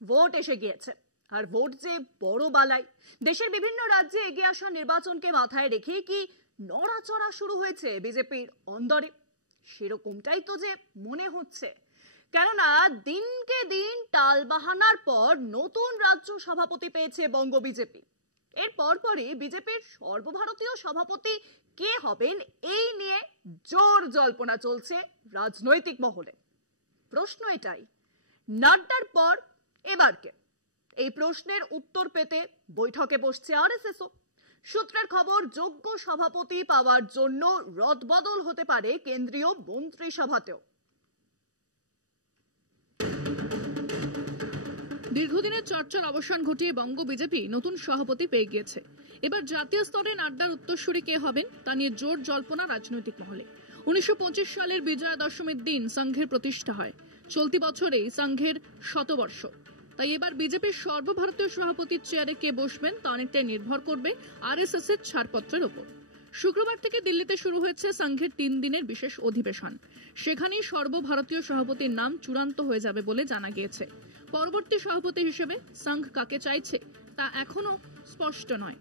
Vote এসে গিয়েছে, আর vote যে বড় বালাই। দেশের বিভিন্ন রাজ্যে এগিয়ে আসা নির্বাচনকে মাথায় রেখে কি নড়াচড়া শুরু হয়েছে বিজেপির অন্দরে? সেরকমটাই তো যে মনে হচ্ছে, কেননা দিনকে দিন টালবাহানার পর নতুন রাজ্য সভাপতি পেয়েছে বঙ্গ বিজেপি। এর পরপরই বিজেপির সর্বভারতীয় সভাপতি কে হবেন এই নিয়ে জোর জল্পনা চলছে রাজনৈতিক মহলে। প্রশ্ন এটাই, নাড্ডার পর এবার কে? এই প্রশ্নের উত্তর পেতে বৈঠকে বসছে আরএসএসও। সূত্রের খবর, যোগ্য সভাপতি পাওয়ার জন্য রদবদল হতে পারে কেন্দ্রীয় মন্ত্রিসভাতেও। দীর্ঘদিনের চর্চার অবসান ঘটিয়ে বঙ্গ বিজেপি নতুন সভাপতি পেয়ে গিয়েছে। এবার জাতীয় স্তরে নাড্ডার উত্তরসূরি কে হবেন তা নিয়ে জোর জল্পনা রাজনৈতিক মহলে। 1925 সালের বিজয়া দশমীর দিন সংঘের প্রতিষ্ঠা হয়। চলতি বছরেই সংঘের শতবর্ষ। তাই এবার বিজেপির সর্বভারতীয় সভাপতির চেয়ারে কে বসবেন তা অনেকটাই নির্ভর করবে আরএসএস এর ছাড়পত্রের ওপর। শুক্রবার থেকে দিল্লিতে শুরু হয়েছে সংঘের 3 দিনের বিশেষ অধিবেশন। সেখানেই সর্বভারতীয় সভাপতির নাম চূড়ান্ত হয়ে যাবে বলে জানা গিয়েছে। পরবর্তী সভাপতি হিসেবে সংঘ কাকে চাইছে তা এখনো স্পষ্ট নয়।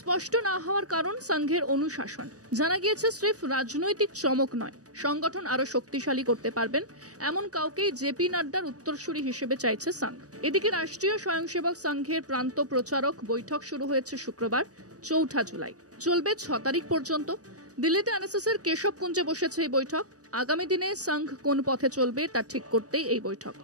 স্পষ্ট না হওয়ার কারণ সংঘের অনুশাসন। জানা গিয়েছে স্রেফ রাজনৈতিক চমক নয়, সংগঠন আরো শক্তিশালী করতে পারবেন এমন কাউকেই জেপি নাড্ডার উত্তরসূরি হিসেবে চাইছে সংঘ। এদিকে রাষ্ট্রীয় স্বয়ংসেবক সংঘের প্রান্ত প্রচারক বৈঠক শুরু হয়েছে শুক্রবার 4 জুলাই, চলবে 6 তারিখ পর্যন্ত। দিল্লিতে আরএসএস এর কেশবকুঞ্জে বসেছে এই বৈঠক। আগামী দিনে সংঘ কোন পথে চলবে তা ঠিক করতেই এই বৈঠক।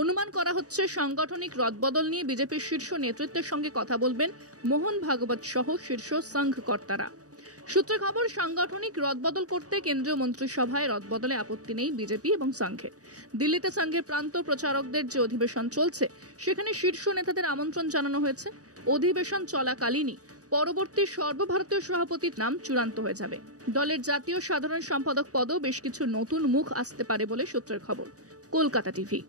অনুমান করা হচ্ছে সাংগঠনিক রদবদল নিয়ে বিজেপির শীর্ষ নেতৃত্বের সঙ্গে কথা বলবেন মোহন ভাগবত সহ শীর্ষ সংঘ কর্তারা। সূত্রে খবর, সাংগঠনিক রদবদল করতে কেন্দ্রীয় মন্ত্রিসভায় রদবদলে আপত্তি নেই বিজেপি এবং সংঘের। দিল্লিতে সংঘের প্রান্ত প্রচারকদের যে অধিবেশন চলছে সেখানে শীর্ষ নেতাদের আমন্ত্রণ জানানো হয়েছে। অধিবেশন চলাকালীনই পরবর্তী সর্বভারতীয় সভাপতির নাম চূড়ান্ত হয়ে যাবে। দলের জাতীয় সাধারণ সম্পাদক পদেও বেশ কিছু নতুন মুখ আসতে পারে বলে সূত্রের খবর। কলকাতা টিভি।